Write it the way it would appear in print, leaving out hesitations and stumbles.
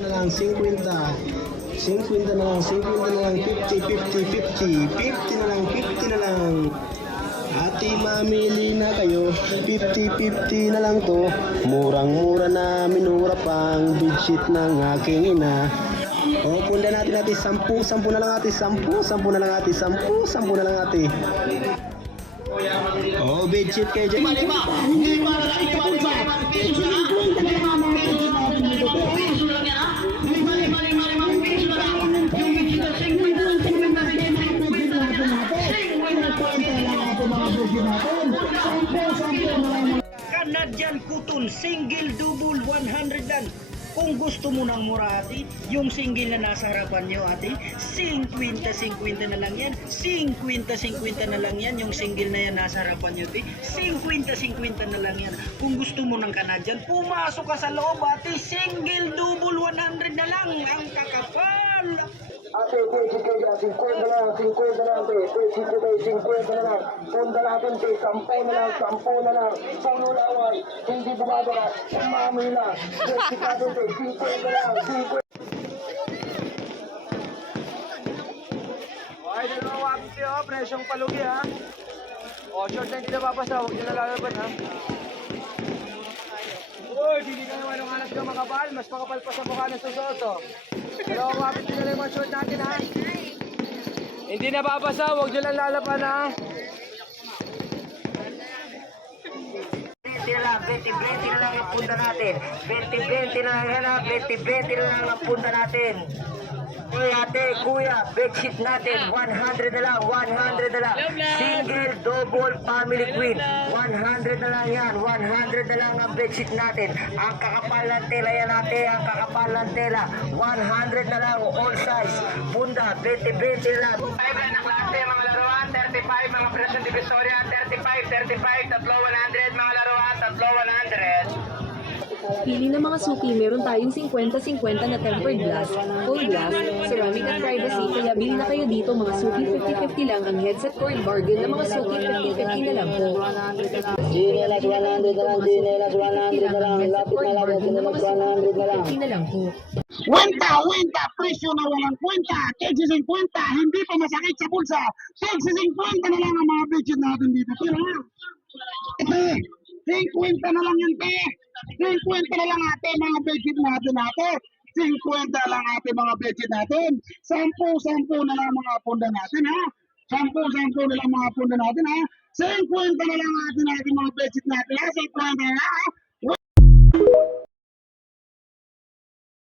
na lang, 50. 50 na lang, 50 na lang, 50, 50, 50. 50 na lang, 50 na lang. Ate, mamili na kayo. 50-50 na lang to. Murang-mura na, minura pang bedsheet ng aking ina. O, punda natin 10 na lang ate, 10 na lang ate, 10 na lang ate. O, bedsheet kayo dyan. Hindi para lang ito punta. Canadian Cotton Single Double 100 lang. Kung gusto mo ng mura ate, yung single na nasa harapan nyo ate, 50-50 na lang yan. 50-50 na lang yan. Yung single na yan nasa harapan nyo ate, 50-50 na lang yan. Kung gusto mo ng Canadian, pumasok ka sa loob ate, single double 100 na lang. Ang kakapal! Ate, pwede kayo 50 na lang, 50 na lang, pwede kayo 50 na lang. Punta natin, 10 na lang, 10 na lang. Puno laway, hindi bumabara, mami na. Pwede ka doon, 50 na lang, 50. Okay, dalawang wapit kayo, presyong palugi ha. O, short na hindi na papasa, huwag nyo na lalaban ha. Uy, hindi ka naman ng anas ka makapal, mas makapal pa sa mukha ng susunod to. Dalawang wapit nyo na lang yung short natin ha. Hindi na papasa, huwag nyo lang lalaban ha. 20 na lang, 20 na lang ang punta natin. 20 na lang yan ha, 20 na lang ang punta natin. Hey ate, kuya, bedsheet natin, 100 na lang, 100 na lang. Single, double, family queen, 100 na lang yan, 100 na lang ang bedsheet natin. Ang kakapal ng tela yan ate, ang kakapal ng tela, 100 na lang, all size. Bunda, 20 na lang. 5 na klase, mga laruan, 35, mga presyon divisoria, 35, tatlo 100, mga laruan, tatlo 100. Pili ng mga suki, meron tayong 50-50 na tempered glass, full glass, ceramic at privacy, kaya bili na kayo dito mga suki 50-50 lang ang headset cord bargain ng mga suki 50-50 na lang po. Chinelas 100 na lang, chinelas 100 na lang, lapit na lang, chinelas 100 na lang. 50 na lang po. Wenta, presyo na walang kwenta. Tigsi 50, hindi pa masakit sa bulsa. Tigsi 50 na lang ang mga budget natin dito. Pero ha, ito, 50 na lang yung te. 50 na lang ate mga budget natin ate. 50 lang ate mga budget natin. 10 na lang mga punda natin ha. 10 na lang mga punda natin ha. 50 na lang natin mga budget natin ha. 50 na lang ha.